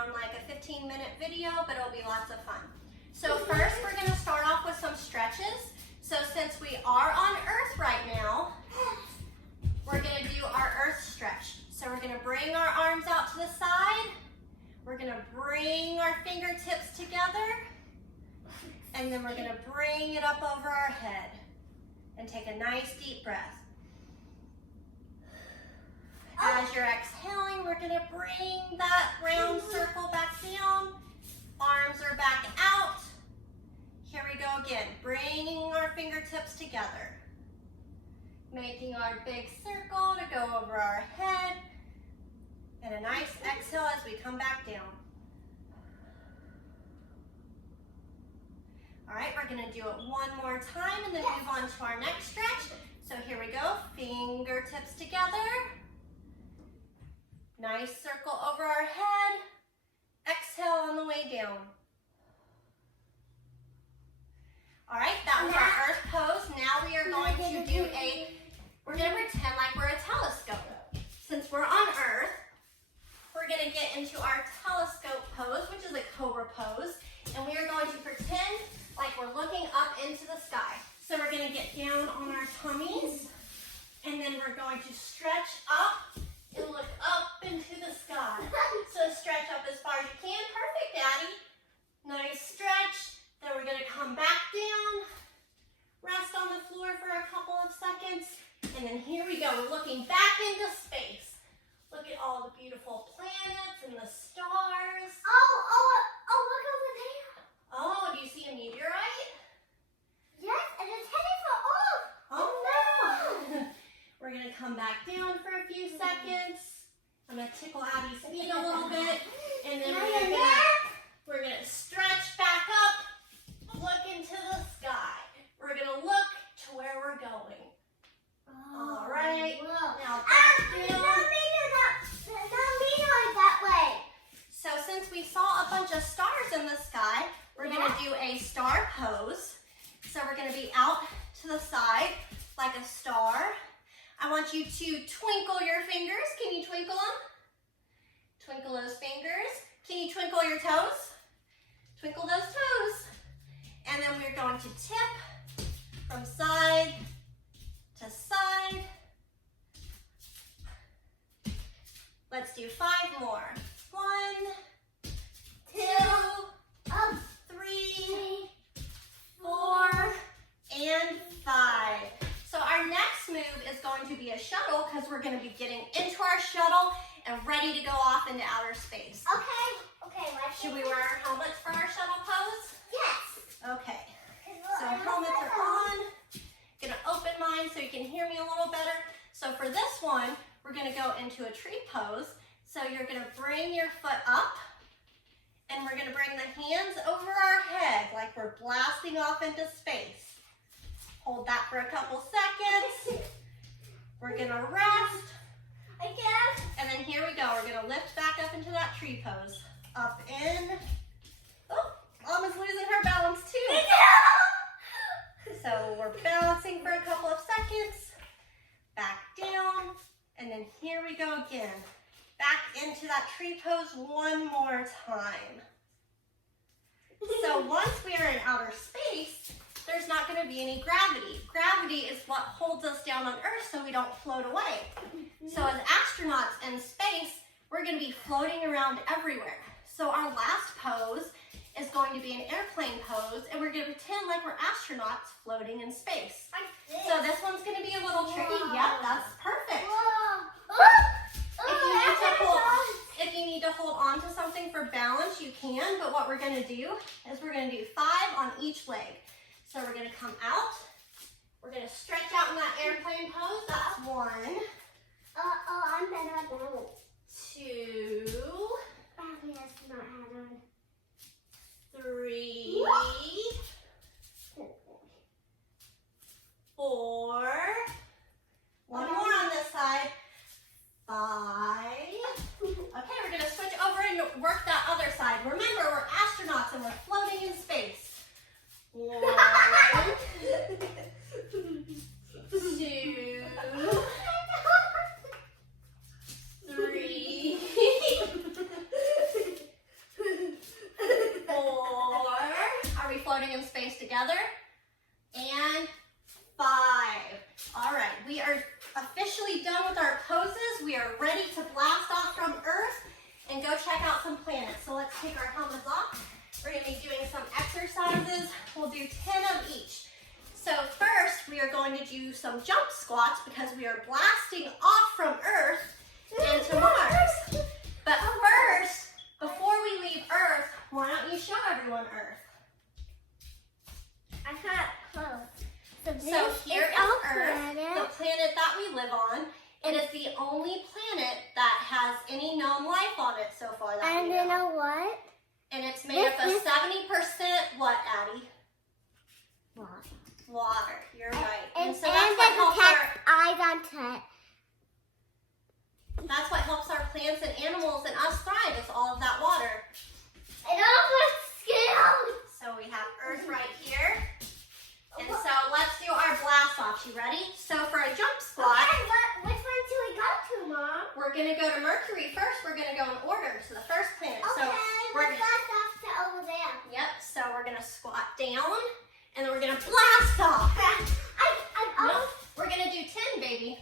around like a 15-minute video, but it'll be lots of fun. So first we're gonna start off with some stretches. So since we are on Earth right now, we're gonna do our Earth stretch. So we're gonna bring our arms out to the side. We're gonna bring our fingertips together. And then we're gonna bring it up over our head. And take a nice deep breath. As you're exhaling, we're gonna bring that round circle back down. Arms are back out. Here we go again, bringing our fingertips together. Making our big circle to go over our head. And a nice exhale as we come back down. All right, we're gonna do it one more time and then move on to our next stretch. So here we go, fingertips together. Nice circle over our head. Exhale on the way down. All right, that was our Earth pose. Now we are going to do we're gonna pretend like we're a telescope. Since we're on Earth, we're gonna get into our telescope pose, which is a cobra pose. And we are going to pretend like we're looking up into the sky. So we're gonna get down on our tummies, and then we're going to stretch up and look up into the sky. So stretch up as far as you can. Perfect, Daddy. Nice stretch. Then we're gonna come back down, rest on the floor for a couple of seconds, and then here we go. We're looking back into space. Look at all the beautiful planets and the stars. Oh, look over there. Oh, do you see a meteorite? Yes, and it's heading for Earth. Oh no! We're gonna come back down for a few seconds. I'm gonna tickle Abby's feet a little bit, and then we're gonna stretch back up, look into the sky. We're gonna look to where we're going. All right. Now back down. Not meteorite that way. So since we saw a bunch of stars in the sky, we're gonna do a star pose. So we're gonna be out to the side like a star. I want you to twinkle your fingers. Can you twinkle them? Twinkle those fingers. Can you twinkle your toes? Twinkle those toes. And then we're going to tip from side to side. Let's do 5 more. 1, 2, 3, 4, and 5. So our next move is going to be a shuttle because we're going to be getting into our shuttle and ready to go off into outer space. Okay. Should we wear our helmets for our shuttle pose? Yes. Okay. So helmets are on. Gonna open mine so you can hear me a little better. So for this one, we're gonna go into a tree pose. So you're gonna bring your foot up and we're gonna bring the hands over our head like we're blasting off into space. Hold that for a couple seconds. We're gonna rest. Again. And then here we go. We're gonna lift back up into that tree pose. Up in. Oh, Mama's losing her balance too. So we're balancing for a couple of seconds. Back down. And then here we go again. Back into that tree pose one more time. So once we are in outer space, there's not going to be any gravity. Gravity is what holds us down on Earth so we don't float away. So as astronauts in space, we're going to be floating around everywhere. So our last pose is going to be an airplane pose, and we're going to pretend like we're astronauts floating in space. So this one's going to be a little tricky. Yep, that's perfect. If you need to hold on to something for balance, you can, but what we're going to do is we're going to do 5 on each leg. So we're going to come out. We're going to stretch out in that airplane pose. That's 1. I'm better at balance. 2. Yes, not had on. 3. 4. One more on this side. 5. Okay, we're going to switch over and work that other side. Remember, we're astronauts and we're floating in space. 1, 2, 3, floating in space together. And 5. All right, we are officially done with our poses. We are ready to blast off from Earth and go check out some planets. So let's take our helmets off. We're gonna be doing some exercises. We'll do 10 of each. So first, we are going to do some jump squats because we are blasting off from Earth into Mars. But first, before we leave Earth, why don't you show everyone Earth? I got close. So here is Earth, the planet that we live on. It is the only planet that has any known life on it so far that And we you know. know what? And it's made up of 70% what, Addie? Water. You're right. And so that's what helps eyes on it. that's what helps our plants and animals and us thrive. It's all of that water. I don't want skills. So we have Earth right here. And so let's do our blast off. You ready? So for a jump squat, Okay, which one do we go to, Mom? we're gonna go to Mercury first. We're gonna go in order to the first planet. Okay, So we're let's blast off to over there. Yep. So we're gonna squat down, and then we're gonna blast off. No, we're gonna do 10, baby.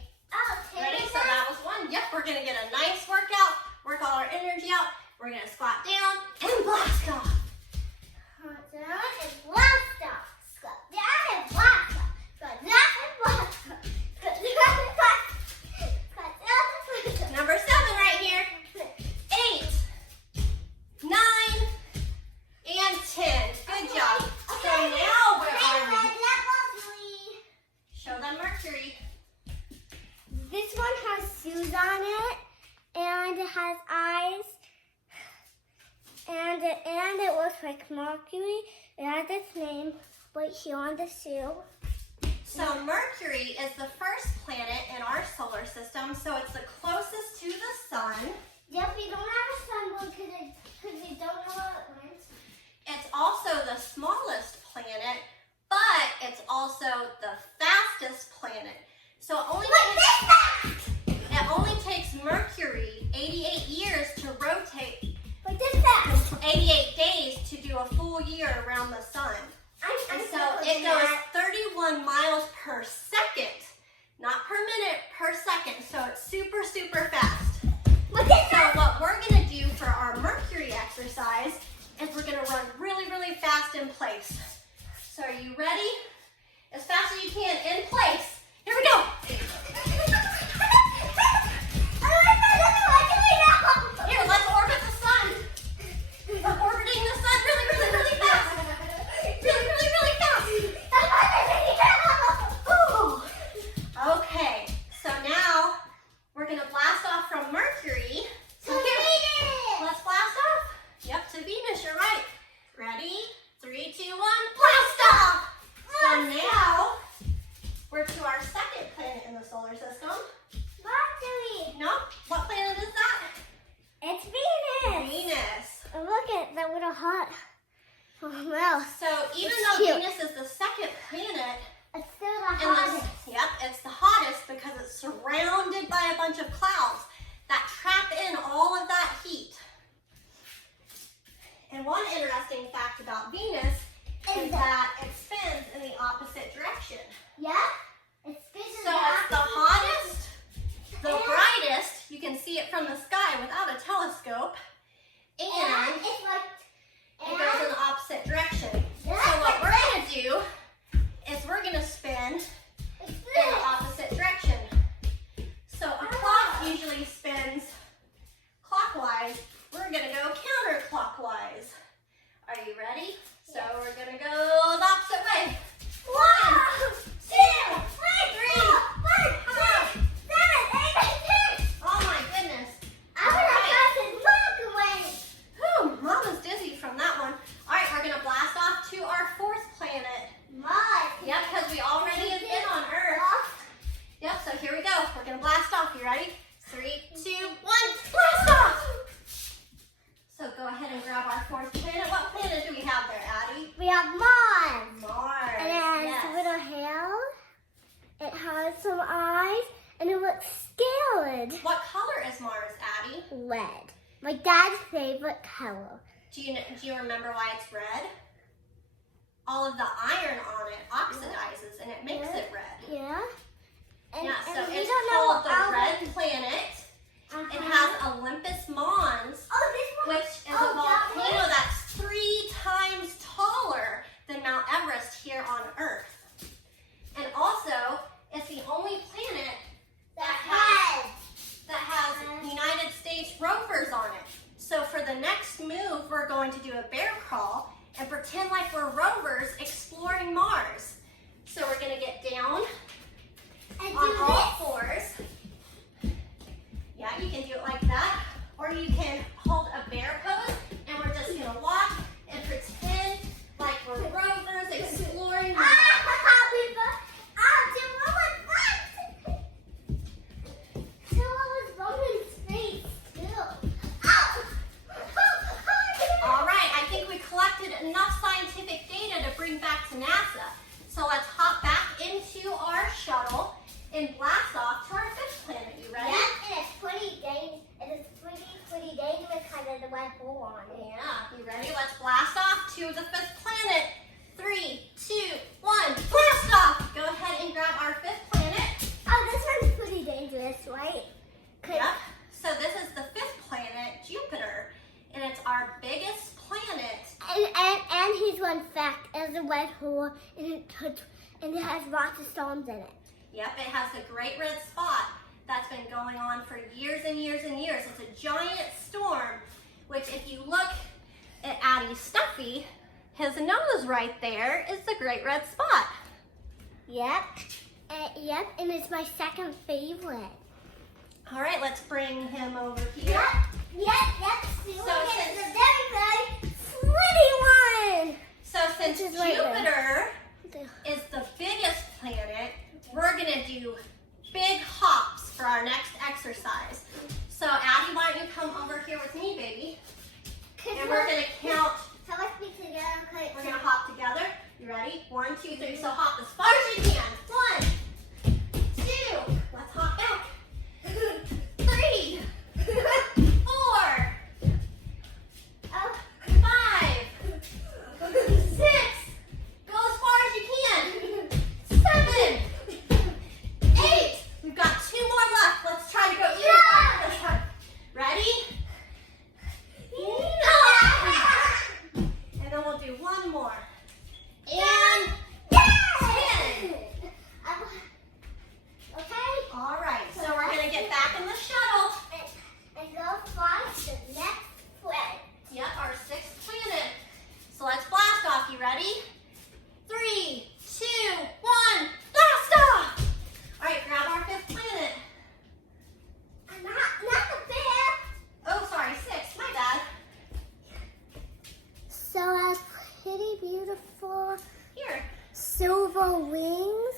Ready? So that was 1. Yep. We're gonna get a nice workout. Work all our energy out. We're gonna squat down and blast off. Down and blast off. Squat down and blast off. Squat down and blast off. Squat down and blast off. Squat down and blast off. Number 7 right here. 8, 9, and 10. Good job. So now where are we? Show them Mercury. This one has shoes on it, and it has eyes, and it looks like Mercury. It has its name right here on the shoe. So Mercury is the first planet in our solar system, so it's the closest to the sun. Yep, we don't have a sun because we don't know where it went. It's also the smallest planet, but it's also the fastest planet. So it only takes Mercury 88 years to rotate, Like this fast. 88 days to do a full year around the sun. And so it goes 31 miles per second, not per minute, per second. So it's super, super fast. So what we're gonna do for our Mercury exercise is we're gonna run really, really fast in place. So are you ready? As fast as you can, in place. Here we go. Here, let's orbit the sun. We're orbiting the sun really, really, really fast. Really, really, really fast. Ooh. Okay, so now we're gonna blast off from Mercury. So here, let's blast off. Yep, to Venus, you're right. Ready? 3, 2, 1, blast off. So now we're to our second planet in the solar system. Mercury. No? What planet is that? It's Venus. Venus. And look at that little hot. Oh no. So even It's though cute. Venus is the second planet, It's still the and hottest. it's the hottest because it's surrounded by a bunch of clouds that trap in all of that heat. And one interesting fact about Venus is that it spins in the opposite direction. Yeah? It's spinning So it's the hottest, the brightest. You can see it from the sky without a telescope. And it's like it goes in the opposite direction. So what we're going to do is we're going to spin in the opposite direction. So a clock usually spins clockwise. We're going to go counterclockwise. Are you ready? So we're going to go the opposite way. 1, 2, 3, 4, 5, 6, 7, 8, 9, 10. Oh my goodness. Whew, Mama's dizzy from that one. All right, we're going to blast off to our 4th planet. Yep, because we already have been on Earth. Yep, so here we go. We're going to blast off. You ready? 3, 2, 1, blast off! So go ahead and grab our 4th planet. What planet do we have there, Addie? We have Mars. Mars. And it has yes. a little hair. It has some eyes. And it looks scared. What color is Mars, Addie? Red. My dad's favorite color. Do you remember why it's red? all of the iron on it oxidizes and it makes it red. Yeah. And, Yeah, so and we it's don't called know the Red Planet. It has Olympus Mons, which is a volcano that's 3 times taller than Mount Everest here on Earth. And also, it's the only planet that has United States rovers on it. So for the next move, we're going to do a bear crawl and pretend like we're rovers exploring Mars. So we're going to get down And on do all this. fours. Yeah, you can do it like that. Or you can hold a bear pose and we're just going to walk and pretend like we're rovers exploring Mars. All right, I think we collected enough scientific data to bring back to NASA. So let's hop back into our shuttle and blast off to our 5th planet. You ready? Pretty dangerous kind of the red hole on it. Yeah, you ready? Let's blast off to the 5th planet. 3, 2, 1, blast off! Go ahead and grab our 5th planet. Oh, this one's pretty dangerous, right? Yep. So this is the 5th planet, Jupiter, and it's our biggest planet. And here's one fact: it's a red hole, and it has lots of storms in it. Yep, it has the Great Red Spot that's been going on for years and years and years. It's a giant storm, which if you look at Addie Stuffy, his nose right there is the Great Red Spot. Yep. And it's my second favorite. All right, let's bring him over here. Yep. So It's a very pretty one. So since Which is right Jupiter is the biggest planet, we're gonna do big hops for our next exercise. So Addie, why don't you come over here with me, baby? And we're gonna count. So let's be together. We're gonna hop together. You ready? 1, 2, 3. So hop as far as you can. 1, 2. Let's hop back. 3, 4, 5, 6. Go as far as you can. 7, 8. We've got 2 more left. Let's try to go even farther this time. Ready? And then we'll do one more. And 10. Okay. All right, so we're gonna get back in the shuttle. And go find the next planet. Yep, our 6th planet. So let's blast off. You ready? 3, 2, 1, blast off! All right, grab our 5th planet. Not the bear. Oh, sorry, 6. My bad. So has pretty beautiful Here. silver wings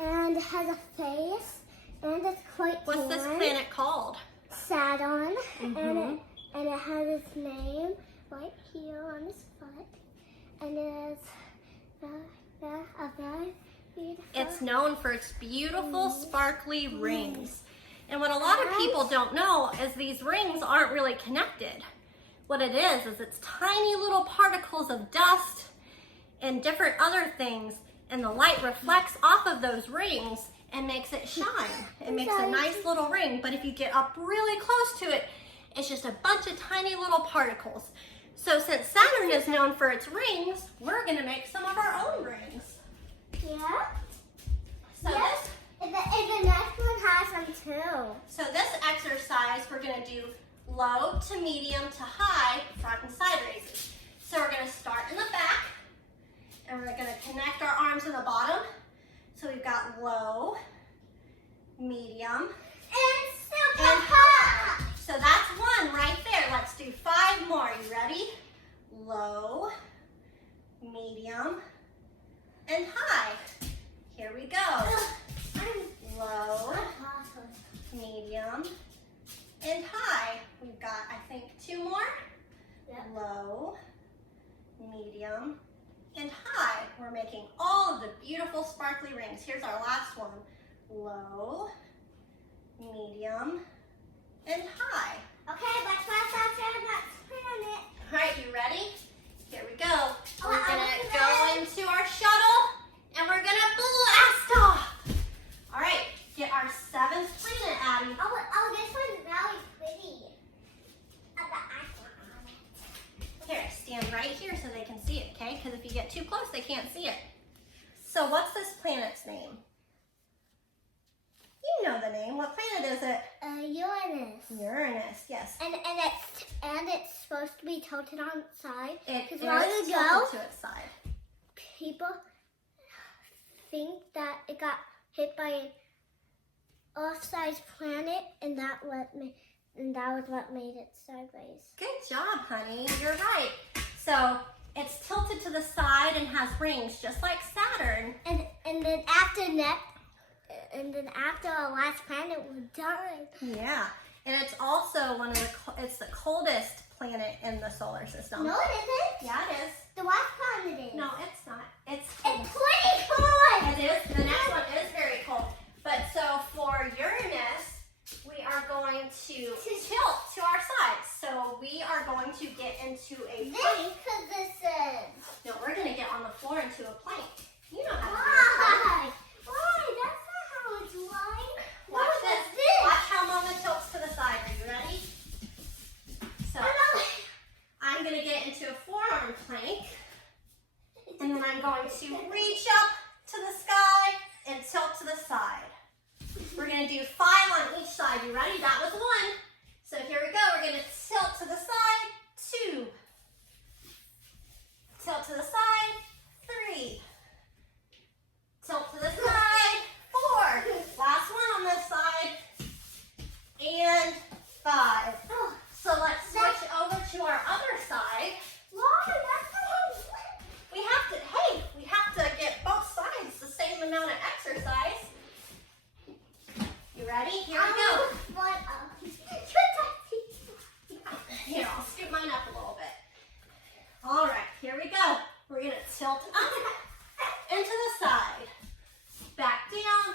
and has a face and it's quite What's this warm. planet called? Saturn, Mhm. and it has its name right here on its foot, and it is a very beautiful. It's known for its beautiful sparkly rings. And what a lot of people don't know is these rings aren't really connected. What it is it's tiny little particles of dust and different other things, and the light reflects off of those rings and makes it shine. It makes a nice little ring, but if you get up really close to it, it's just a bunch of tiny little particles. So since Saturn is known for its rings, we're gonna make some of our own rings. Yeah. So Yes. And the next one has them too. So this exercise, we're gonna do low to medium to high front and side raises. So we're gonna start in the back and we're gonna connect our arms in the bottom. So we've got low, medium, And super and high. So that's 1 right there. Let's do 5 more. You ready? Low, medium, and high. Here we go. Low, medium, and high. We've got, I think, 2 more. Yep. Low, medium, and high. We're making all of the beautiful sparkly rings. Here's our last one. Low, medium, and high. Okay, let's pass out to the next planet. All right, you ready? Here we go. Oh, We're I gonna want to go into stand right here so they can see it, okay? Because if you get too close, they can't see it. So what's this planet's name? You know the name. What planet is it? Uranus. Uranus, yes. And it's supposed to be tilted on its side. It is long ago, tilted to its side. People think that it got hit by an off-size planet, and that was what made it sideways. Good job, honey. You're right. So it's tilted to the side and has rings, just like Saturn. And then after our last planet was done. Yeah, and it's also it's the coldest planet in the solar system. No, it isn't. Yeah, it is. The last planet is. No, it's not. It's It's pretty cold. It is. The next one is very cold. But so for Uranus, we are going to tilt to our sides. So we are going to get into a plank. No, we're going to get on the floor into a plank. You know how to do it. Why? That's not how it's like. Watch this. Watch how Mama tilts to the side. Are you ready? So I'm going to get into a forearm plank. And then I'm going to reach up to the sky and tilt to the side. We're going to do 5 on each side. You ready? That was 1. So here we go. We're going to tilt to the side. 2. Tilt to the side. 3. Tilt to the side. 4. Last one on this side. And 5. So let's switch over to our other side. We have to get both sides the same amount of exercise. You ready? Here we go. Here, I'll scoot mine up a little bit. All right, here we go. We're going to tilt up, into the side, back down,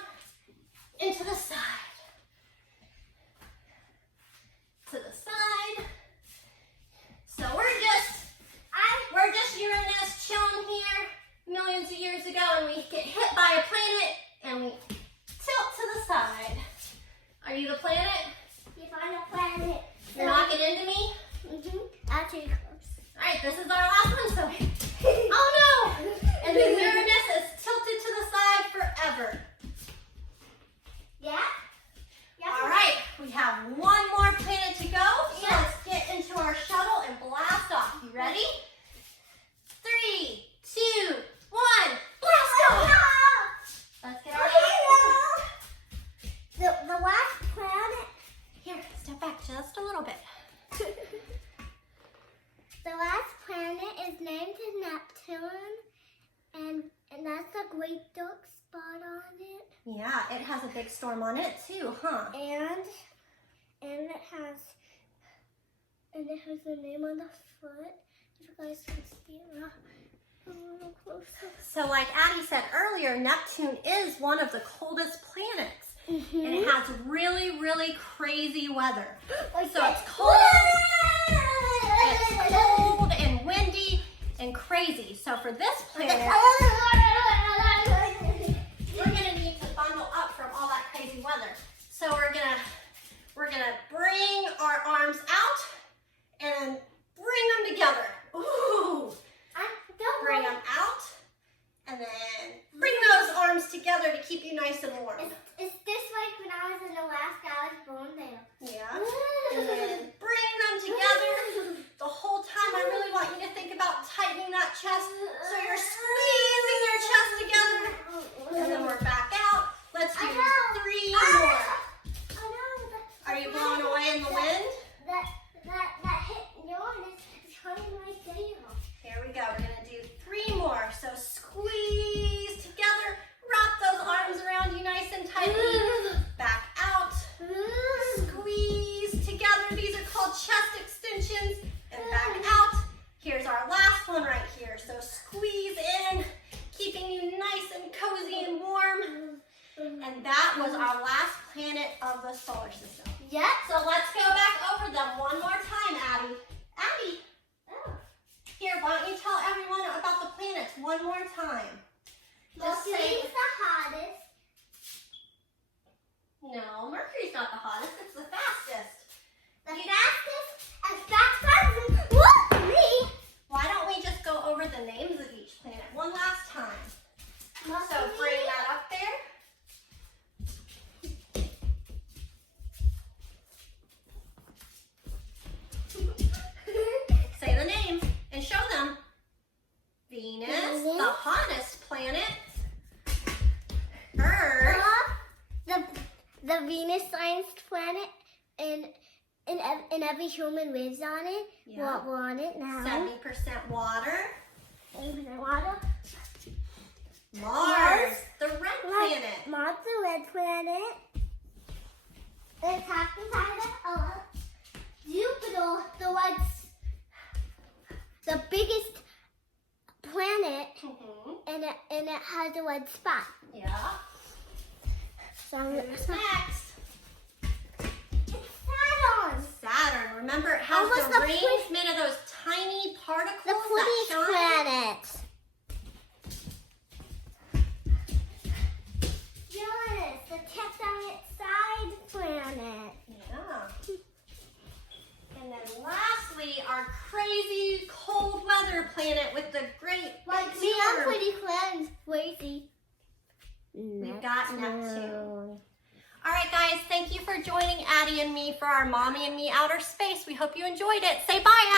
into the side, to the side. So we're just Uranus chilling here millions of years ago, and we get hit by a planet and we tilt to the side. Are you the planet? If I'm a planet. You're knocking into me? I'll take close. All right, this is our last one, so. Oh no! And then Uranus is tilted to the side forever. Yeah? All right, we have one more planet to go. So let's get into our shuttle and blast off. You ready? 3, 2, 1, blast off! Let's get our The last planet. Here, step back just a little bit. The last planet is named Neptune, and that's a great dark spot on it. Yeah, it has a big storm on it too, huh? And it has the name on the foot. If you guys can see it a little closer. So like Addie said earlier, Neptune is one of the coldest planets. And it has really, really crazy weather. So it's cold and windy and crazy. So for this planet, we're gonna need to bundle up from all that crazy weather. So we're gonna bring our arms out and bring them together. Ooh! Bring them out and then bring those arms together to keep you nice and warm. It's this like when I was in Alaska, I was born there. Yeah. And then bring them together. The whole time I really want you to think about tightening that chest so you're squeezing your chest together. And then we're back out. Let's do 3 more. Are you blowing away in the wind? That hit Uranus is hurting my tail. Here we go. We're going to do 3 more. So squeeze together. Wrap those arms around you nice and tightly. Back out. Squeeze together. These are called chest extensions. And back out. Here's our last one right here. So squeeze in, keeping you nice and cozy and warm. And that was our last planet of the solar system. Yep. So let's go back over them one more time, Addie. Addie. Here, why don't you tell everyone about the planets one more time? Just say. Mercury's the hottest. No, Mercury's not the hottest. It's the fastest. The fastest as fast as me. Why don't and every human lives on it. Yeah. We're on it now. 70% water. 70% water. Mars, the red planet. Mars, the red planet. It's half the planet of Jupiter, the biggest planet, and it has a red spot. Yeah. So Who's next? It's Saturn. Saturn. Remember, it has Almost the the rings made of those tiny particles The that prettiest shine. planet. Uranus, the tectonic side planet. Yeah. And then lastly, our crazy cold weather planet with the great Like big me, I'm storm. pretty crazy. We've got Neptune. All right, guys, thank you for joining Addie and me for our Mommy and Me Outer Space. We hope you enjoyed it. Say bye, Addie.